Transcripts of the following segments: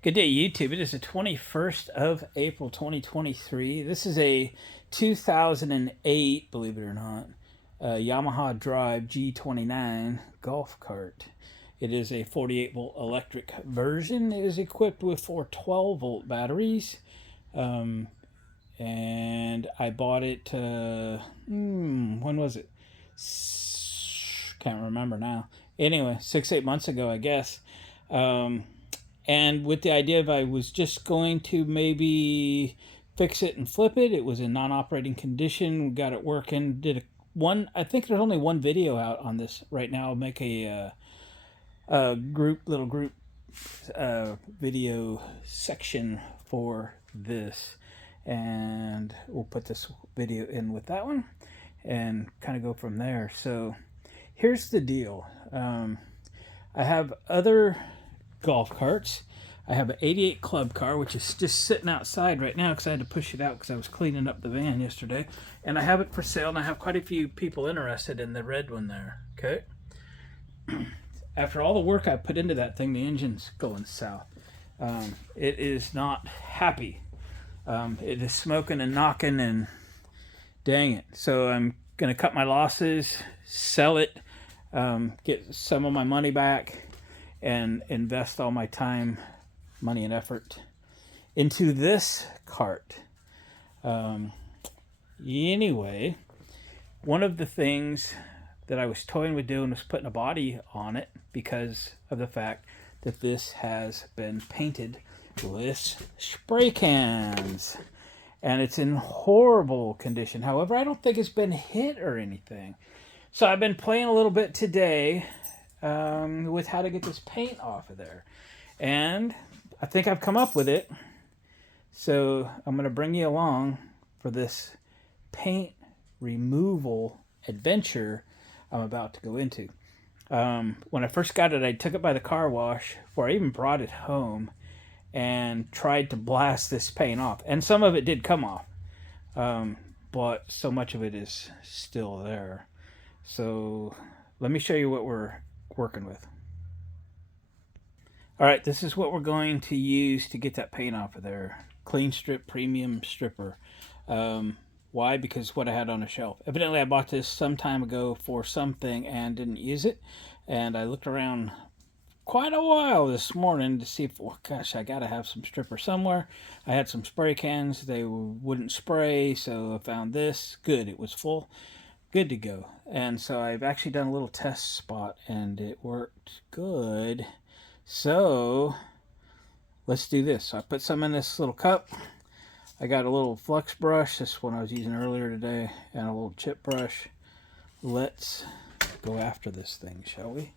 Good day, YouTube. It is the 21st of April, 2023. This is a 2008, believe it or not, Yamaha Drive G29 golf cart. It is a 48 volt electric version. It is equipped with 4 12-volt batteries. And I bought it, when was it? Can't remember now. Anyway, 6-8 months ago, I guess. And with the idea of I was just going to maybe fix it and flip it. It was in non-operating condition. Got it working. I think there's only one video out on this right now. I'll make a little group video section for this, and we'll put this video in with that one and kind of go from there. So here's the deal. I have other golf carts. I have an 88 club car, which is just sitting outside right now because I had to push it out because I was cleaning up the van yesterday. And I have it for sale, and I have quite a few people interested in the red one there. Okay. After all the work I put into that thing, the engine's going south. It is not happy. It is smoking and knocking, and dang it. So I'm going to cut my losses, sell it, get some of my money back, and invest all my time, money, and effort into this cart. Anyway, one of the things that I was toying with doing was putting a body on it because of the fact that this has been painted with spray cans. And it's in horrible condition. However, I don't think it's been hit or anything. So I've been playing a little bit today with how to get this paint off of there. And I think I've come up with it. So I'm going to bring you along for this paint removal adventure I'm about to go into. When I first got it, I took it by the car wash, or I even brought it home and tried to blast this paint off. And some of it did come off, but so much of it is still there. So let me show you what we're working with. All right, this is what we're going to use to get that paint off of there. Clean Strip Premium Stripper. Why? Because what I had on a shelf. Evidently, I bought this some time ago for something and didn't use it. And I looked around quite a while this morning to see if, well, gosh, I got to have some stripper somewhere. I had some spray cans. They wouldn't spray, so I found this. Good, it was full. Good to go. And so I've actually done a little test spot, and it worked good. So let's do this. So I put some in this little cup. I got a little flux brush, this one I was using earlier today, and a little chip brush. Let's go after this thing, shall we?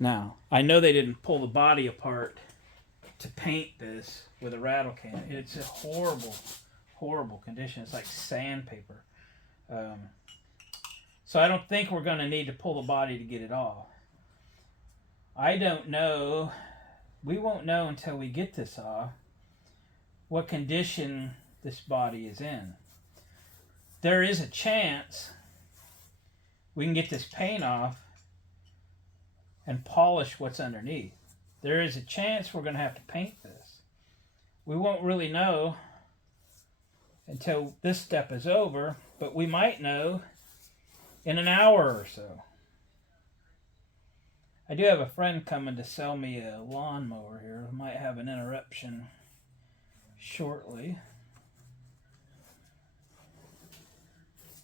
Now, I know they didn't pull the body apart to paint this with a rattle can. It's a horrible, horrible condition. It's like sandpaper. So I don't think we're going to need to pull the body to get it off. I don't know. We won't know until we get this off what condition this body is in. There is a chance we can get this paint off and polish what's underneath. There is a chance we're going to have to paint this. We won't really know until this step is over, but we might know in an hour or so. I do have a friend coming to sell me a lawnmower here. I might have an interruption shortly.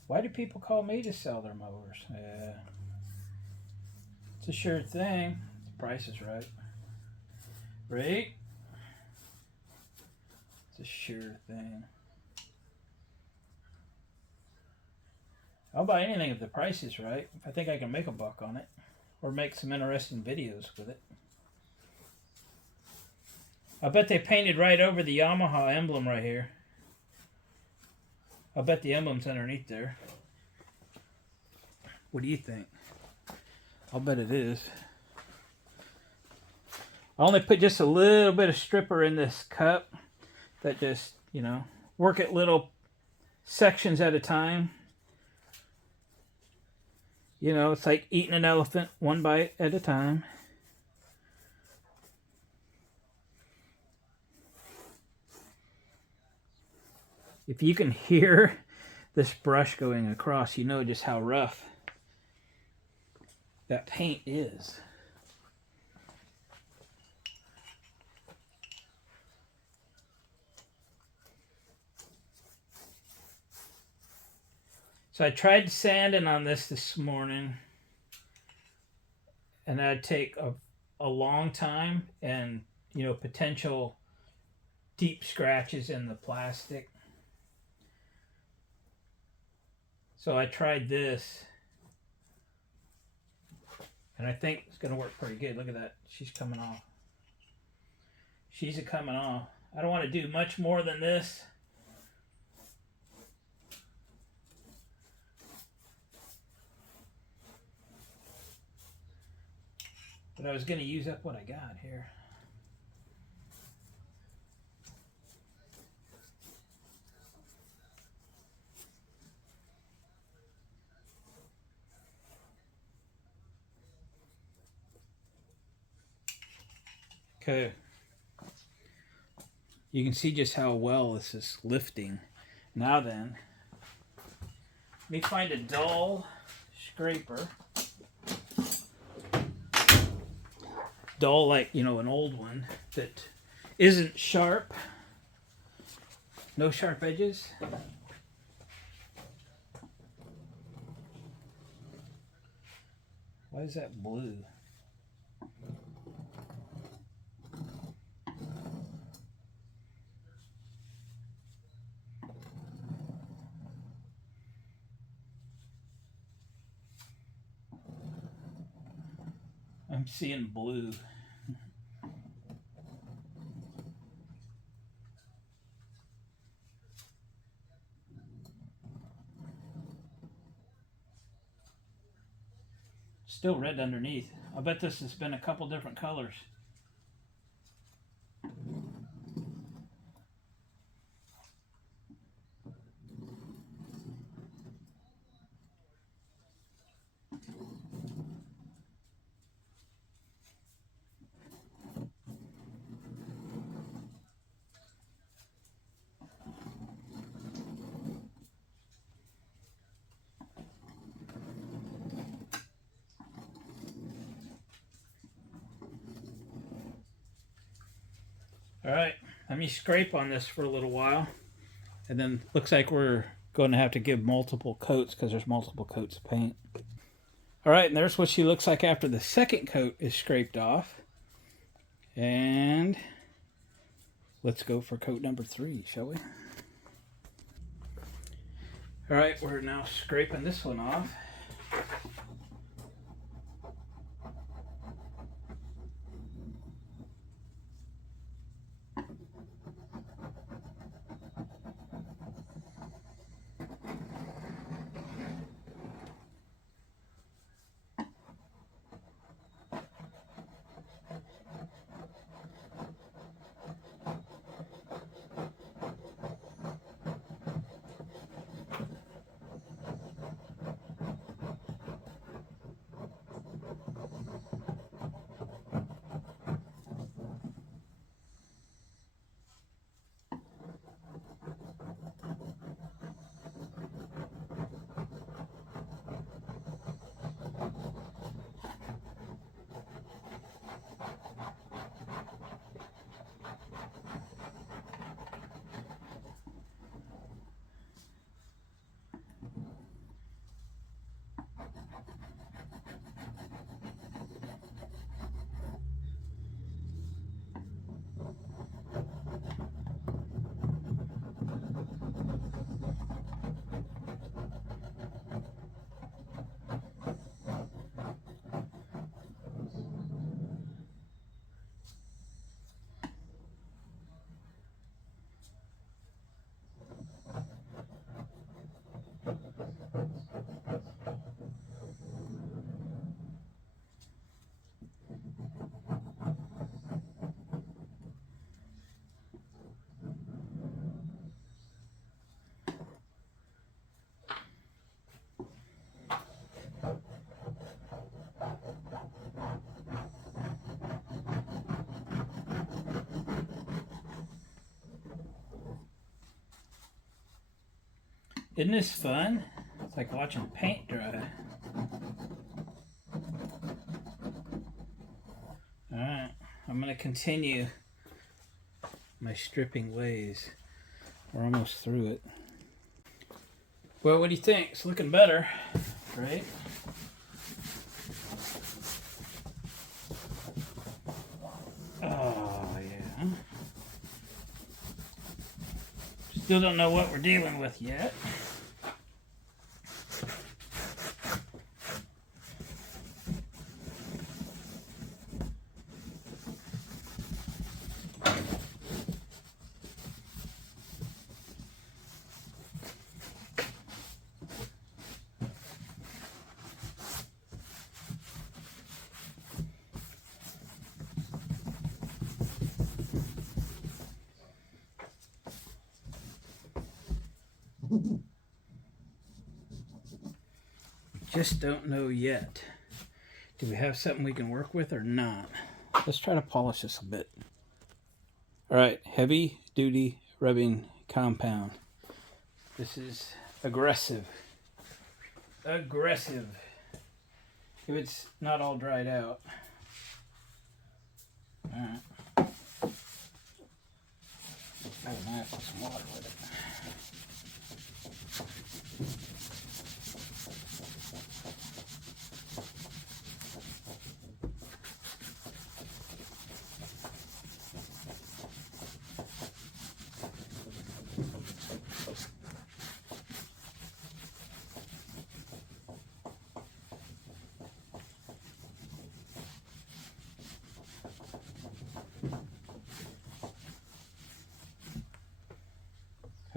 Why do people call me to sell their mowers? It's a sure thing. The price is right. Right? It's a sure thing. I'll buy anything if the price is right. If I think I can make a buck on it. Or make some interesting videos with it. I bet they painted right over the Yamaha emblem right here. I bet the emblem's underneath there. What do you think? I'll bet it is. I only put just a little bit of stripper in this cup. That just, work at little sections at a time. It's like eating an elephant one bite at a time. If you can hear this brush going across, you know just how rough that paint is. So I tried sanding on this morning, and that'd take a long time, and potential deep scratches in the plastic. So I tried this, and I think it's going to work pretty good. Look at that. She's coming off. She's coming off. I don't want to do much more than this. But I was going to use up what I got here. Okay. You can see just how well this is lifting. Now then, let me find a dull scraper. Dull, like, an old one that isn't sharp. No sharp edges. Why is that blue? I'm seeing blue. Still red underneath. I bet this has been a couple different colors. All right, let me scrape on this for a little while, and then looks like we're going to have to give multiple coats because there's multiple coats of paint. All right, and there's what she looks like after the second coat is scraped off. And let's go for coat number 3, shall we? All right, we're now scraping this one off. Isn't this fun? It's like watching paint dry. Alright, I'm going to continue my stripping ways. We're almost through it. Well, what do you think? It's looking better, right? Oh, yeah. Still don't know what we're dealing with yet. Just don't know yet. Do we have something we can work with or not? Let's try to polish this a bit. Alright, heavy duty rubbing compound. This is aggressive. Aggressive. If it's not all dried out. Alright. Oh, now put some water with it.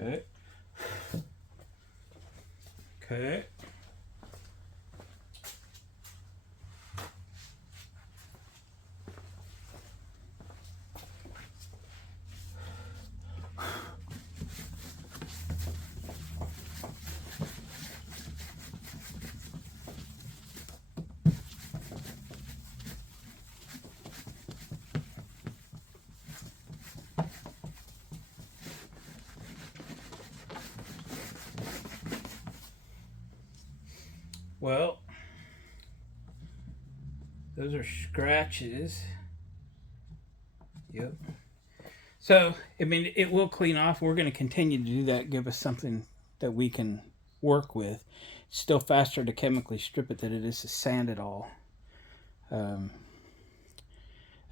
Okay. Okay. Well, those are scratches. Yep. So, I mean, it will clean off. We're going to continue to do that, give us something that we can work with. It's still faster to chemically strip it than it is to sand it all. I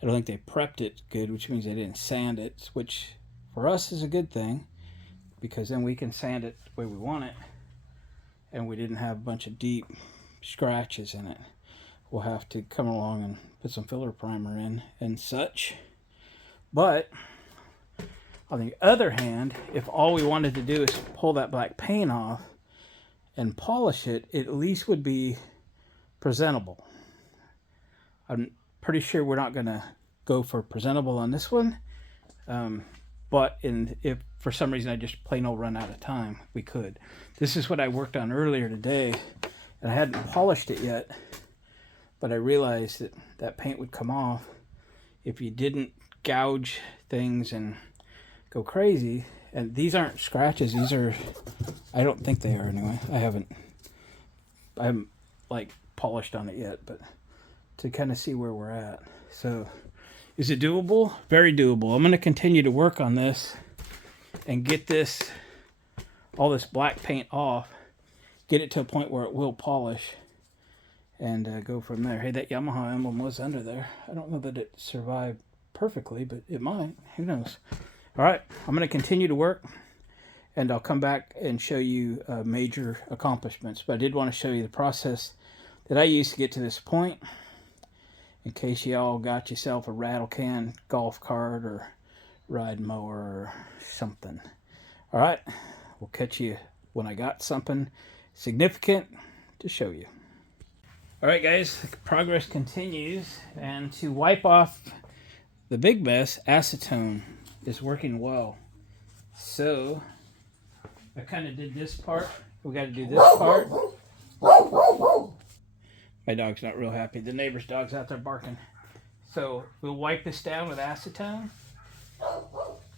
don't think they prepped it good, which means they didn't sand it, which for us is a good thing, because then we can sand it the way we want it, and we didn't have a bunch of deep scratches in it. We'll have to come along and put some filler primer in and such. But on the other hand, if all we wanted to do is pull that black paint off and polish it, it at least would be presentable. I'm pretty sure we're not going to go for presentable on this one. But if for some reason I just plain old run out of time, we could. This is what I worked on earlier today, and I hadn't polished it yet, but I realized that that paint would come off if you didn't gouge things and go crazy. And these aren't scratches. These are, I don't think they are anyway. I haven't like polished on it yet, but to kind of see where we're at. So is it doable? Very doable. I'm going to continue to work on this and get all this black paint off, get it to a point where it will polish, and go from there. Hey, that Yamaha emblem was under there. I don't know that it survived perfectly, but it might. Who knows? All right, I'm going to continue to work, and I'll come back and show you major accomplishments. But I did want to show you the process that I used to get to this point, in case y'all got yourself a rattle can golf cart or ride mower or something. All right, we'll catch you when I got something significant to show you. All right, guys, progress continues, and to wipe off the big mess, acetone is working well. So I kind of did this part. We got to do this part. My dog's not real happy. The neighbor's dog's out there barking. So we'll wipe this down with acetone.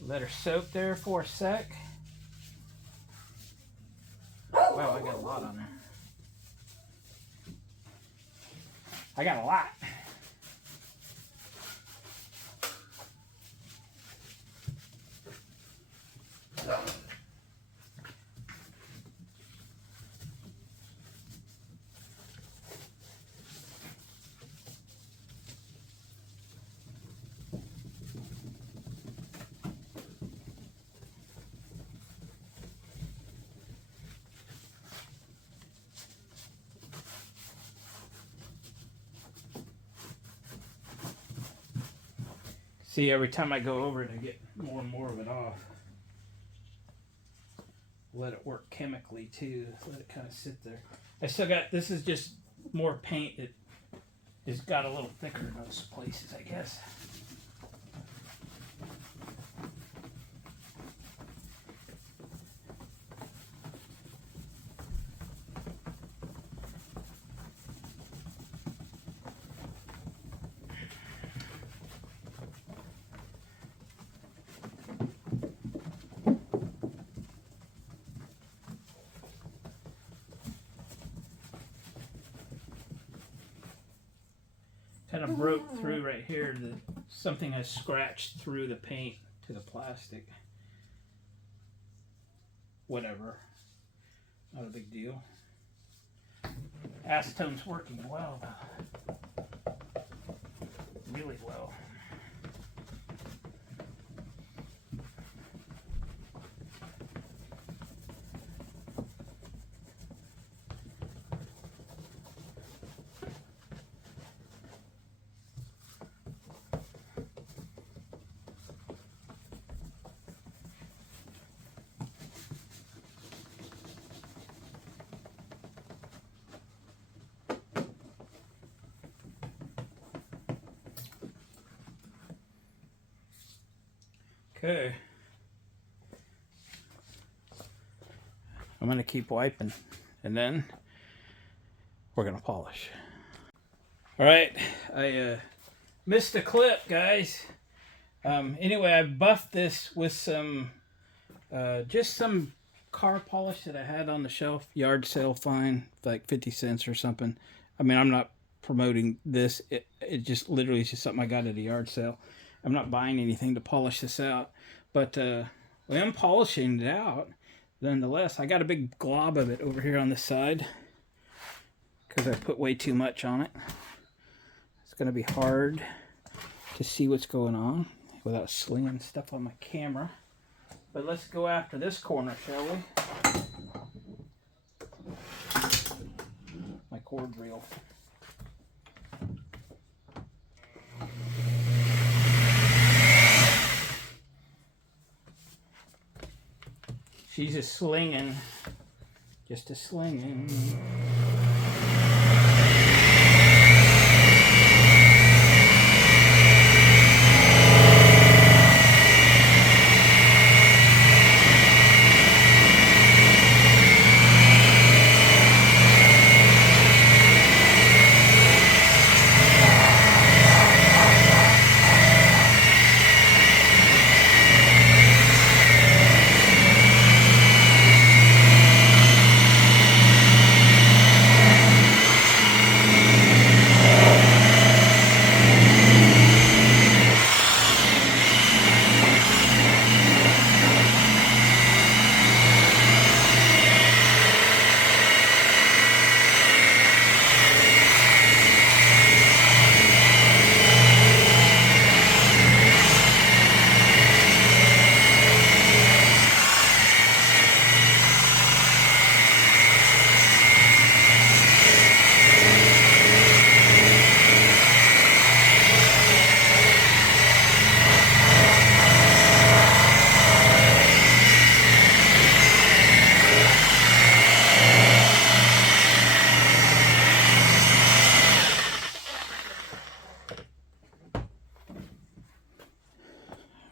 Let her soak there for a sec. Wow, I got a lot on there. I got a lot. See, every time I go over it, I get more and more of it off. Let it work chemically too. Let it kind of sit there. I still got, this is just more paint that has got a little thicker in those places, I guess. Kind of broke through right here. Something has scratched through the paint to the plastic. Whatever. Not a big deal. Acetone's working well, though. Really well. Okay. I'm going to keep wiping and then we're going to polish. All right. I missed a clip, guys. Anyway, I buffed this with some, just some car polish that I had on the shelf. Yard sale fine, like 50 cents or something. I mean, I'm not promoting this. It just literally is just something I got at a yard sale. I'm not buying anything to polish this out, but I am polishing it out. Nonetheless, I got a big glob of it over here on this side because I put way too much on it. It's going to be hard to see what's going on without slinging stuff on my camera. But let's go after this corner, shall we? My cord reel. She's a slinging, just a slinging.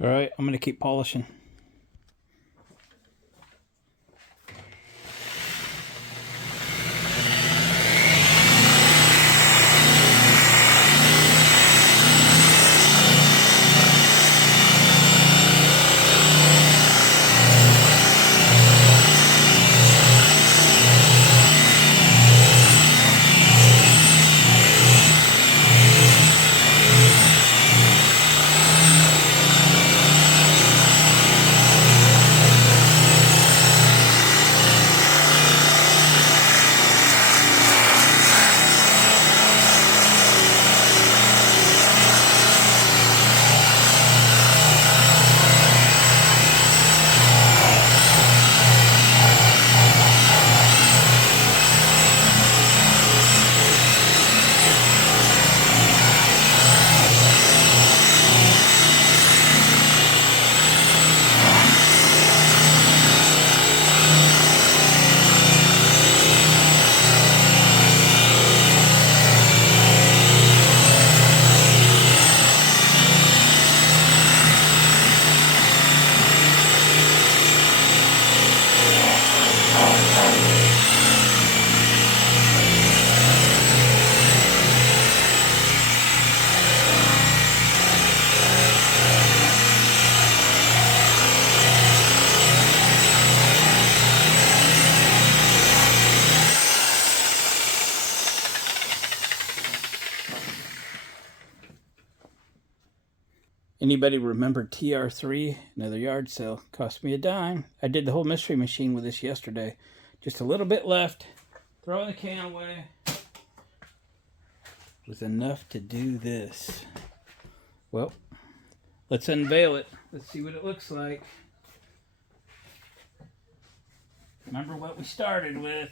All right, I'm going to keep polishing. Anybody remember TR3? Another yard sale. Cost me a dime. I did the whole mystery machine with this yesterday. Just a little bit left. Throwing the can away. Was enough to do this. Well, let's unveil it. Let's see what it looks like. Remember what we started with.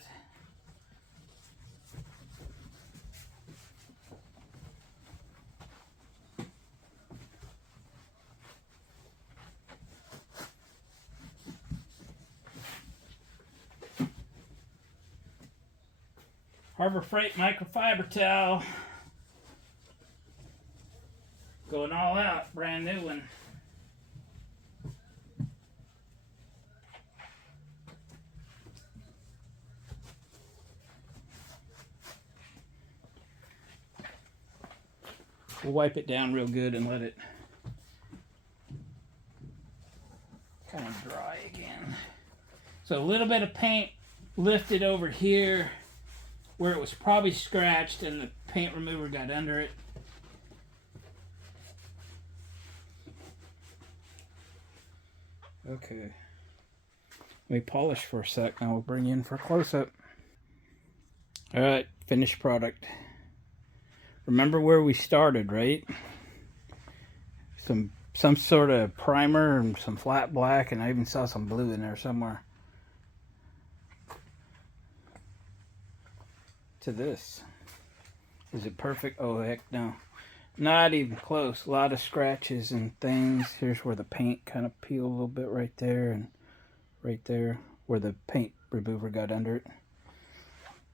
Harbor Freight microfiber towel. Going all out, brand new one. We'll wipe it down real good and let it kind of dry again. So a little bit of paint lifted over here where it was probably scratched and the paint remover got under it. Okay. Let me polish for a sec, now we'll bring you in for a close-up. Alright, finished product. Remember where we started, right? Some sort of primer and some flat black, and I even saw some blue in there somewhere. To this. Is it perfect? Oh heck no. Not even close. A lot of scratches and things. Here's where the paint kind of peeled a little bit right there, and right there where the paint remover got under it.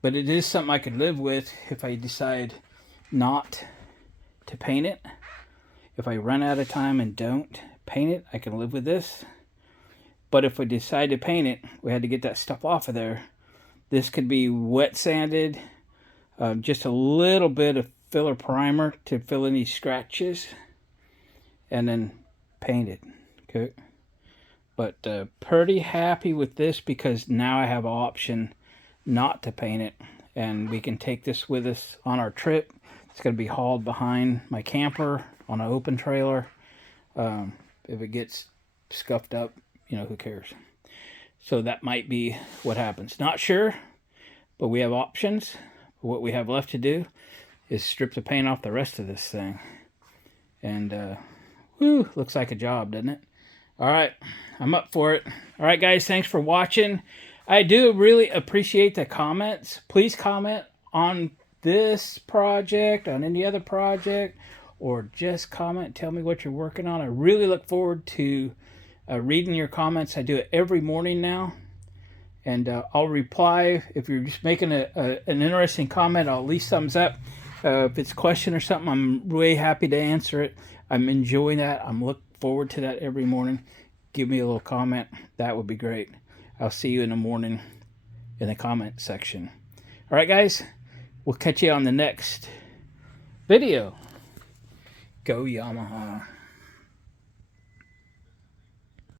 But it is something I could live with if I decide not to paint it. If I run out of time and don't paint it, I can live with this. But if we decide to paint it, we had to get that stuff off of there. This could be wet sanded, just a little bit of filler primer to fill in these scratches, and then paint it. Okay, but pretty happy with this because now I have an option not to paint it, and we can take this with us on our trip. It's going to be hauled behind my camper on an open trailer. If it gets scuffed up, you know, who cares? So that might be what happens. Not sure, but we have options. What we have left to do is strip the paint off the rest of this thing. And, whew, looks like a job, doesn't it? All right, I'm up for it. All right, guys, thanks for watching. I do really appreciate the comments. Please comment on this project, on any other project, or just comment, tell me what you're working on. I really look forward to reading your comments. I do it every morning now, and I'll reply. If you're just making an interesting comment, I'll at least thumbs up. If it's a question or something, I'm way happy to answer it. I'm enjoying that. I'm looking forward to that every morning. Give me a little comment. That would be great. I'll see you in the morning in the comment section. All right, guys. We'll catch you on the next video. Go Yamaha.